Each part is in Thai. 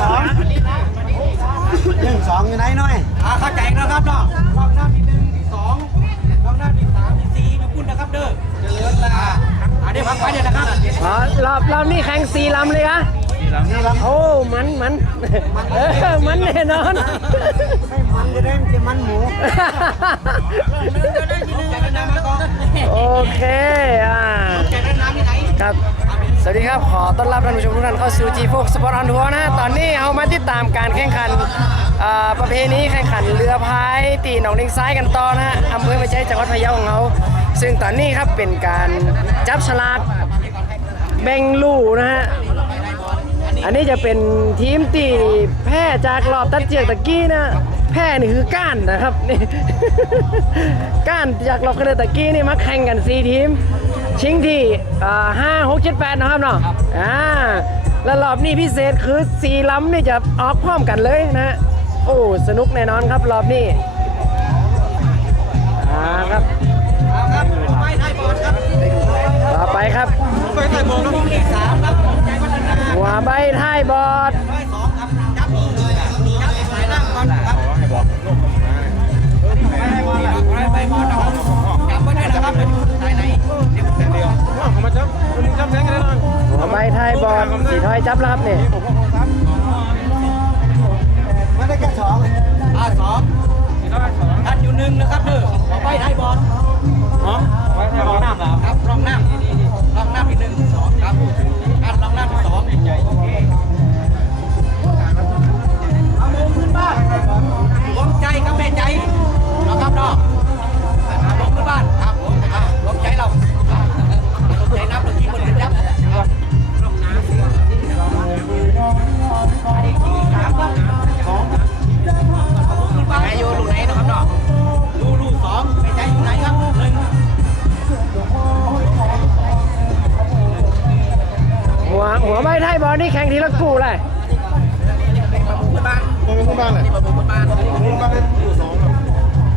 สองครับสี่ร้อยสองหนึ่งสองอยู่ไหนหน่อยอ่าเข้าใจแล้วครับเนาะรอบหน้ามีหนึ่งมีสองรอบหน้ามีสามมีสี่มีคุณนะครับเด้อเจริญละอ่าเดี๋ยวพักไว้เดี๋ยวนะครับอ๋อรอบรอบนี้แข่งสี่ลำเลยอะนี่ครับโอ้มันมันเออมันแน่นอนให้มันจะได้มันจะมันหมูใจกันน้ำมาก่อนโอเคอ่าใจกันน้ำที่ไหนครับส วัสดีครับขอต้อนรับท่านผู้ชมทุกท่านเข้าสู่ G4 Sport on Tour นะฮะตอนนี้เรามาติดตามการแข่งขันประเพณีแข่งขันเรือพายตีหนองลิงซ้ายกันต่อนะฮะอำเภอไม่ใช่จังหวัดพะเยาของเราซึ่งตอนนี้ครับเป็นการจับฉลากแบ่งลู่นะฮะอันนี้จะเป็นทีมตีแพ้จากรอบตัดเชือกตะกี้นะแพ้นี่คือก้านนะครับนี่ก้านจากรอบคะแนนตะกี้นี่มาแข่งกัน4ทีม ชิงที่ห้าหกเจ็ดแปดนะครับเนาะอ่าแล้วรอบนี้พิเศษคือสี่ลำนี่จะออกพร้อมกันเลยนะ โอ้ สนุกแน่นอนครับรอบนี้อ่าครับเอาครับไปไทยบอลครับต่อไปครับไปไทยบอลครับที่สามครับใจพัฒนาหัวใบท้ายบอ ไทยบอลสีถ้อยจับรับเนี่ยไม่ได้แค่สองอ่า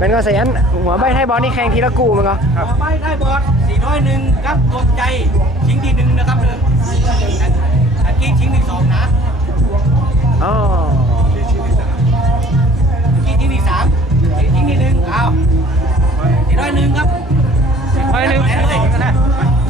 เป็นก็เสียนหัวใบท้ายบอดนี่แข่งทีละกูมันก็ต่อไปได้บอลสี่ร้อยหนึ่งครับรวมใจชิงที่หนึ่งนะครับเดิมอันกี้ชิงที่สองนะอ๋อกี้ชิงที่สามชิงที่หนึ่งเอาสี่ร้อยหนึ่งครับไปหนึ่งแสนเลยครับ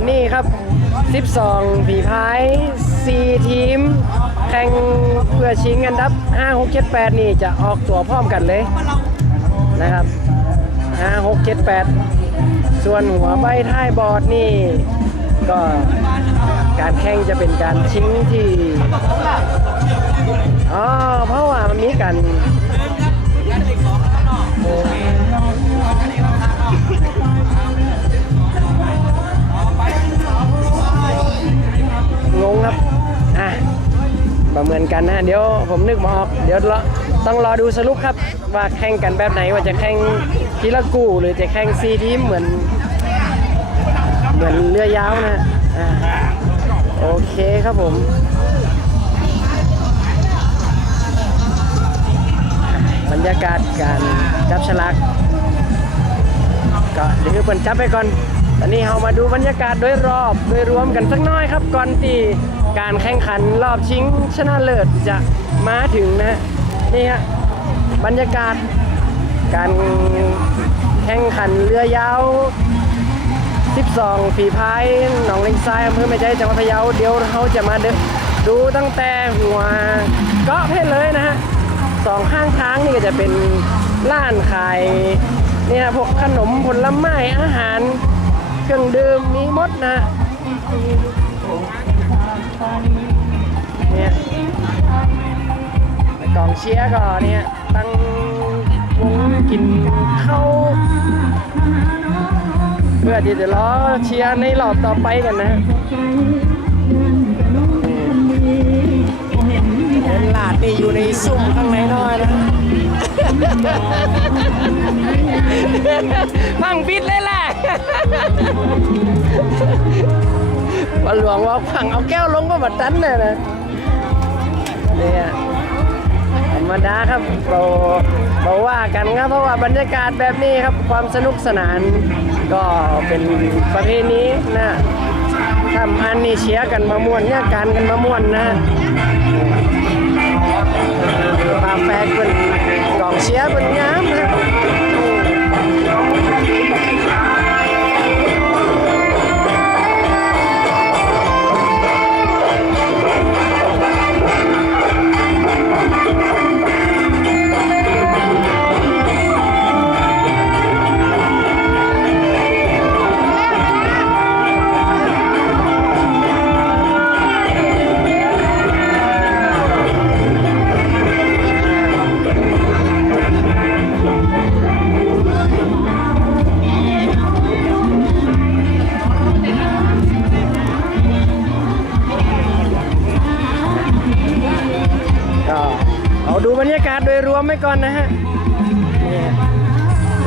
นนี้ครับ 12 ผีพาย 4 ทีม แข่งเพื่อชิงอันดับ 5 6 7 8 นี่จะออกตัวพร้อมกันเลยนะครับ 5 6 7 8 ส่วนหัวใบท้ายบอร์ดนี่ก็การแข่งจะเป็นการชิงที่อ๋อเพราะว่ามันมีการง ประเมินกันนะเดี๋ยวผมนึกมาออกเดี๋ยวต้องรอดูสรุปครับ ว่าแข่งกันแบบไหนว่าจะแข่งทีละกู่หรือจะแข่งซีทีมเหมือน เหมือนเรือยาวนะอ่าโอเคครับผมบรรยากาศการจับฉลากก็เดี๋ยวคือเปิดจับไปก่อนตอนนี้เรามาดูบรรยากาศโดยรอบโดยรวมกันสักน้อยครับก่อนที่ การแข่งขันรอบชิงชนะเลิศจะมาถึงนะนี่ฮะบรรยากาศ การแข่งขันเรือยาว 12 ฝีพายหนองเลงทรายอำเภอแม่ใจจังหวัดพะเยาเดี๋ยวเขาจะมาด,ดูตั้งแต่หัวเกาะเพชรเลยนะฮะสองข้างทางนี่ก็จะเป็นร้านขายเนี่ยพวกขนมผลไม้อาหาร เครื่องดื่มมีหมดนะ เนี่ยกองเชียร์ก็เนี่ยตั้งวงกินข้าวเพื่อที่จะรอเชียร์ในรอบต่อไปกันนะเห็นหลาดนี่อยู่ในซุ้มข้างในน้อยนะพังปิดเลยแหละ วันหลวงว่าพังเอาแก้วลงก็บัดตันเลยนะเนี่ยธรรมดาครับเราเราว่ากันครับ เพราะว่าบรรยากาศแบบนี้ครับความสนุกสนาน ก็เป็นประเพณีนะทำอันนี้เชียร์กันมาม่วนเนี่ยการกันมาม่วนนะปาแฟกเป็นกองเชียร์เป็น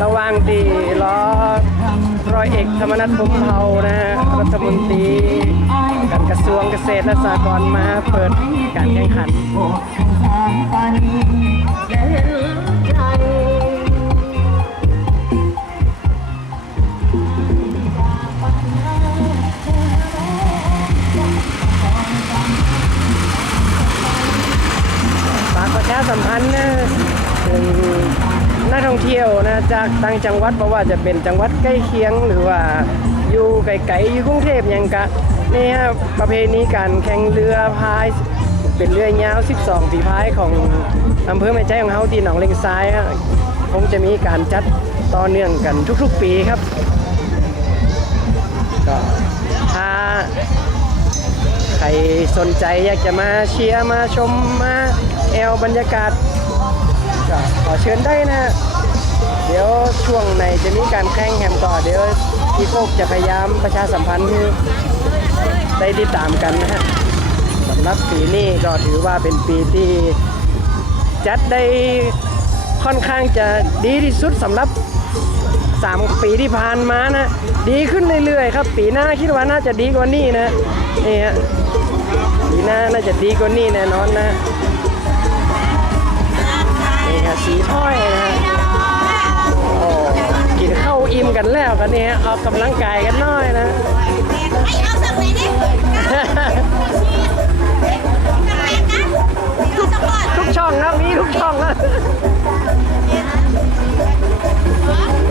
ระว่างตีล้อร้อยเอกธรรมนัฐพมเผานะฮะรัฐมนตรีการกระทรวงเกษตรและสหกรณ์มาเปิดการแข่งขันฝากประชาสัมพันธ์นะถึง นักท่องเที่ยวนะจากต่างจังหวัดเพราะว่าจะเป็นจังหวัดใกล้เคียงหรือว่าอยู่ไกลๆอยู่กรุงเทพอย่างกะนี่ฮะประเพณีการแข่งเรือพายเป็นเรือยาว 12ฝีพายของอำเภอแม่ใจของเฮาที่หนองเล็งซ้ายฮะคงจะมีการจัดต่อเนื่องกันทุกๆปีครับก็ถ้าใครสนใจอยากจะมาเชียร์มาชมมาแอลบรรยากาศ ก็ขอเชิญได้นะ เดี๋ยวช่วงไหนจะมีการแข่งแฮมต่อ เดี๋ยวพี่โคกจะพยายามประชาสัมพันธ์ให้ได้ติดตามกันนะฮะสำหรับปีนี้ก็ถือว่าเป็นปีที่ จัดได้ค่อนข้างจะดีที่สุดสำหรับ 3 ปีที่ผ่านมานะ ดีขึ้นเรื่อยๆครับ ปีหน้าคิดว่าน่าจะดีกว่านี้นะนี่ฮะปีหน้าน่าจะดีกว่านี้แน่นอนนะ ห้อยนะโอ้กินข้าวอิ่มกันแล้วกันนี่ฮะออกกำลังกายกันหน้อยนะ เอาสักไหนดิเอาสักก่อน ทุกช่องนะมีทุกช่องนะม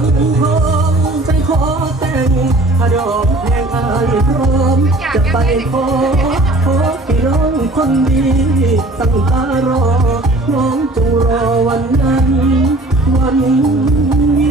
งหอมไปขอแต่งถ้าดอกแพงอายพร้อม จะไปขอขอพี่น้องคนดีตั้งตารอ น้องจงรอวันนั้น วันนี้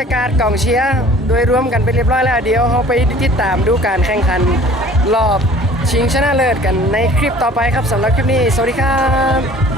ยากาศกองเชียร์โดยรวมกันไปเรียบร้อยแล้วเดี๋ยวเราไปติดตามดูการแข่งขันรอบชิงชนะเลิศกันในคลิปต่อไปครับสำหรับคลิปนี้ สวัสดีครับ